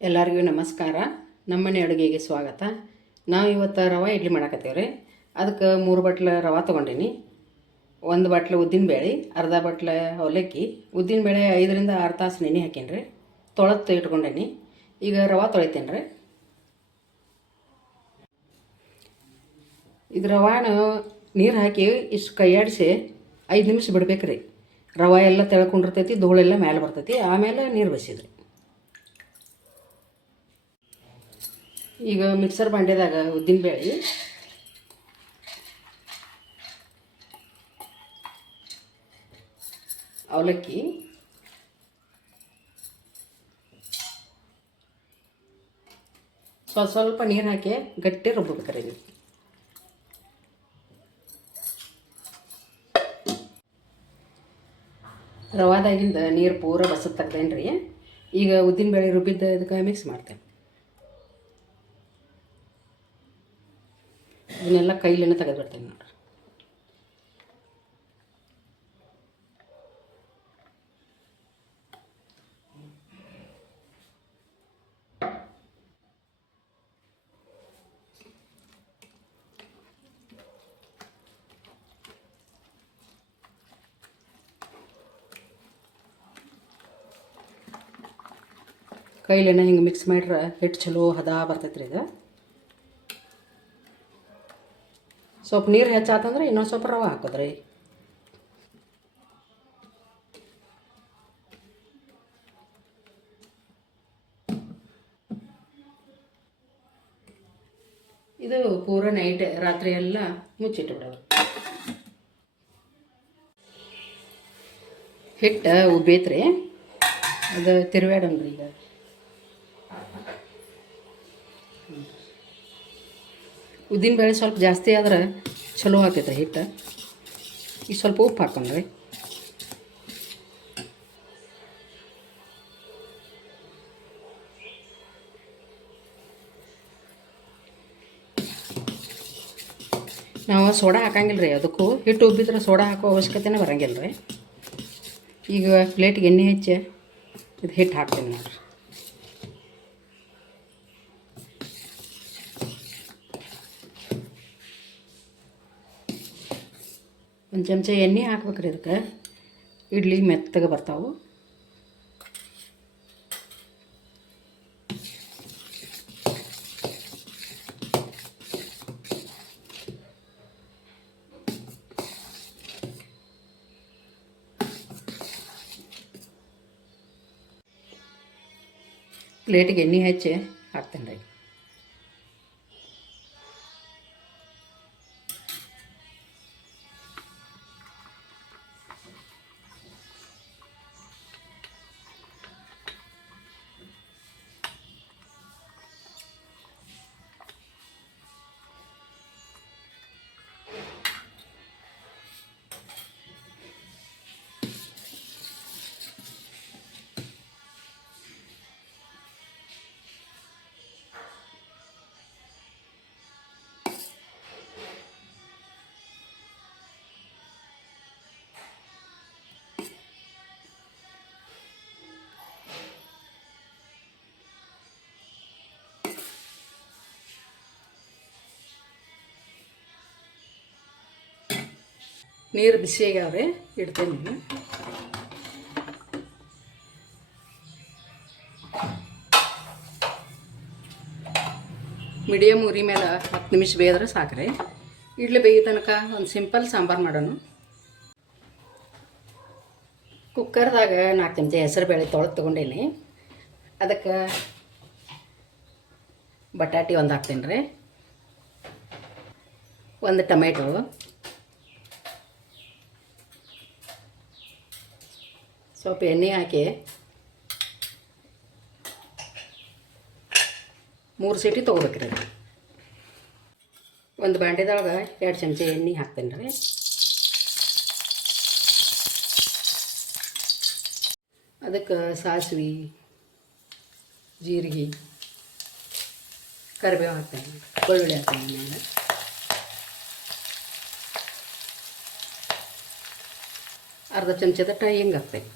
ಎಲ್ಲರಿಗೂ ನಮಸ್ಕಾರ. ನಮ್ಮನೆ ಅಡುಗೆಗೆ ಸ್ವಾಗತ. ನಾವು ಇವತ್ತು ರವೆ ಇಡ್ಲಿ ಮಾಡಕತ್ತೀವಿ ರೀ. ಅದಕ್ಕೆ 3 ಬಟ್ಲು ರವೆ ತೊಗೊಂಡೀನಿ. 1 ಬಟ್ಲು ಉದ್ದಿನಬೇಳೆ, ಅರ್ಧ ಬಟ್ಲು ಅವಲಕ್ಕಿ. ಉದ್ದಿನಬೇಳೆ 5 ರಿಂದ 6 ತಾಸು ನೆನೆ ಹಾಕೀನಿ ರೀ. ತೊಳೆದು ಇಟ್ಕೊಂಡೀನಿ. ಈಗ ರವೆ ತೊಳಿತೀನಿ ರೀ. ಇದು ರವಾನ ನೀರು ಹಾಕಿ ಇಷ್ಟು ಕೈಯಾಡಿಸಿ 5 ನಿಮಿಷ ಬಿಡ್ಬೇಕು ರೀ. ರವೆ ಎಲ್ಲ ತೆಳ್ಕೊಂಡಿರ್ತೈತಿ, ಧೂಳೆಲ್ಲ ಮೇಲೆ ಬರ್ತೈತಿ. ಆಮೇಲೆ ನೀರು ಬಸಿದ್ರಿ. ಈಗ ಮಿಕ್ಸರ್ ಬಾಂಡೆದಾಗ ಉದ್ದಿನಬೇಳೆ, ಅವಲಕ್ಕಿ, ಸ್ವಲ್ಪ ನೀರು ಹಾಕಿ ಗಟ್ಟಿ ರುಬ್ಬಬೇಕಾರೆ. ರವಾದಾಗಿಂದ ನೀರು ಪೂರ ಬಸತ್ ತಗ್ದೇನೆ ರೀ. ಈಗ ಉದ್ದಿನಬೇಳೆ ರುಬ್ಬಿದ್ದ ಇದಕ್ಕೆ ಮಿಕ್ಸ್ ಮಾಡ್ತೇನೆ. ಇದನ್ನೆಲ್ಲ ಕೈಲೇನೆ ತೆಗೆದುಬಿಡ್ತೇನೆ ನೋಡ್ರಿ. ಕೈಲೇನೆ ಹಿಂಗೆ ಮಿಕ್ಸ್ ಮಾಡ್ರೆ ಹಿಟ್ಟು ಚಲೋ ಹದ ಬರ್ತೈತೆ ರೀ. ಇದು ಸ್ವಲ್ಪ ನೀರು ಹೆಚ್ಚಾತಂದ್ರೆ ಇನ್ನೊಂದು ಸ್ವಲ್ಪ ರವೆ ಹಾಕೋದ್ರಿ. ಇದು ಪೂರ ನೈಟ್ ರಾತ್ರಿ ಎಲ್ಲ ಮುಚ್ಚಿಟ್ಟು ಬಿಡೋದು. ಹಿಟ್ಟು ಉಬ್ಬೈತ್ರಿ, ಅದು ತಿರುವಾಡನ್ರಿ. ಈಗ ಉದ್ದಿನಬೇಳೆ ಸ್ವಲ್ಪ ಜಾಸ್ತಿ ಆದ್ರೆ ಚಲೋ ಆಗ್ತೈತೆ ಹಿಟ್ಟು. ಈಗ ಸ್ವಲ್ಪ ಉಪ್ಪು ಹಾಕೊಂಡ್ರಿ. ನಾವು ಸೋಡಾ ಹಾಕಂಗಿಲ್ಲ ರೀ. ಅದಕ್ಕೂ ಹಿಟ್ಟು ಉಬ್ಬಿದ್ರೆ ಸೋಡಾ ಹಾಕೋ ಅವಶ್ಯಕತೆನೇ ಬರೋಂಗಿಲ್ಲ ರೀ. ಈಗ ಪ್ಲೇಟಿಗೆ ಎಣ್ಣೆ ಹಚ್ಚಿ ಇದು ಹಿಟ್ಟು ಹಾಕ್ತೀನಿ ನೋಡ್ರಿ. ಒಂದು ಚಮಚ ಎಣ್ಣೆ ಹಾಕ್ಬೇಕ್ರಿ. ಇದಕ್ಕೆ ಇಡ್ಲಿ ಮೆತ್ತಗೆ ಬರ್ತಾವೆ. ಪ್ಲೇಟಿಗೆ ಎಣ್ಣೆ ಹಚ್ಚಿ ಹಾಕ್ತೇನೆ ರೀ. ನೀರು ಬಿಸಿಯಾಗ್ಯಾವ್ರಿ, ಇಡ್ತೇನೆ. ಮೀಡಿಯಮ್ ಉರಿ ಮೇಲೆ 10 ನಿಮಿಷ ಬೇಯ್ದ್ರೆ ಸಾಕ್ರಿ. ಇಡ್ಲಿ ಬೇಯೋ ತನಕ ಒಂದು ಸಿಂಪಲ್ ಸಾಂಬಾರು ಮಾಡೋಣ. ಕುಕ್ಕರ್ದಾಗ 4 ಚಮಚ ಹೆಸರು ಬೇಳೆ ತೊಗೊಂಡೀನಿ. ಅದಕ್ಕೆ ಬಟಾಟಿ ಒಂದು ಹಾಕ್ತೀನಿ ರೀ, 1 ಟೊಮೆಟೊ, ಸ್ವಲ್ಪ ಎಣ್ಣೆ ಹಾಕಿ 3 ಸೀಟಿ ತೊಗೋಬೇಕ್ರಿ. ಒಂದು ಬಾಂಡೆದೊಳಗೆ 2 ಚಮಚ ಎಣ್ಣೆ ಹಾಕ್ತೇನೆ ರೀ. ಅದಕ್ಕೆ ಸಾಸಿವೆ, ಜೀರಿಗೆ, ಕರಿಬೇವು ಹಾಕ್ತೇನೆ, ಬೆಳ್ಳುಳ್ಳಿ ಹಾಕ್ತೇನೆ ಮೇಲೆ. ಅರ್ಧ ಚಮಚದಟ್ಟ ಹಿಂಗೆ ಹಾಕ್ತೇನೆ.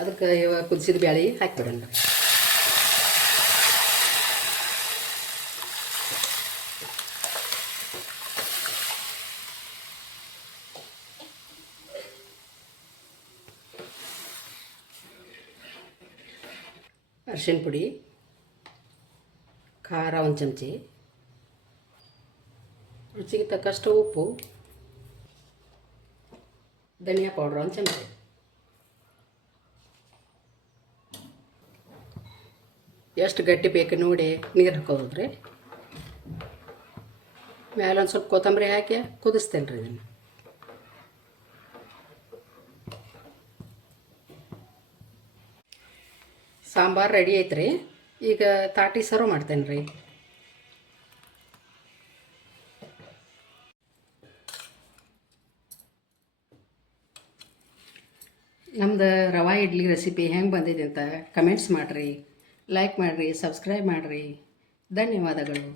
ಅದಕ್ಕೆ ಇವಾಗ ಕುದಿಸಿದ ಬ್ಯಾಳಿ ಹಾಕಿಬಿಡೋಣ. ಅರಿಶಿಣ ಪುಡಿ, ಖಾರ 1 ಚಮಚಿ, ರುಚಿಗೆ ತಕ್ಕಷ್ಟು ಉಪ್ಪು, ಧನಿಯಾ ಪೌಡ್ರ್ 1 ಚಮಚಿ. ಎಷ್ಟು ಗಟ್ಟಿ ಬೇಕು ನೋಡಿ ನೀರು ಹಾಕೋದ್ರಿ. ಮೇಲೆ ಒಂದು ಸ್ವಲ್ಪ ಕೊತ್ತಂಬರಿ ಹಾಕಿ ಕುದಿಸ್ತೇನೆ ರೀ ಇದನ್ನು. ಸಾಂಬಾರು ರೆಡಿ ಐತ್ರಿ. ಈಗ ತಾಟಿ ಸರ್ವ್ ಮಾಡ್ತೇನೆ ರೀ. ನಮ್ದು ರವಾ ಇಡ್ಲಿ ರೆಸಿಪಿ ಹೆಂಗೆ ಬಂದಿದೆ ಅಂತ ಕಮೆಂಟ್ಸ್ ಮಾಡಿರಿ, ಲೈಕ್ ಮಾಡಿರಿ, ಸಬ್ಸ್ಕ್ರೈಬ್ ಮಾಡಿರಿ. ಧನ್ಯವಾದಗಳು.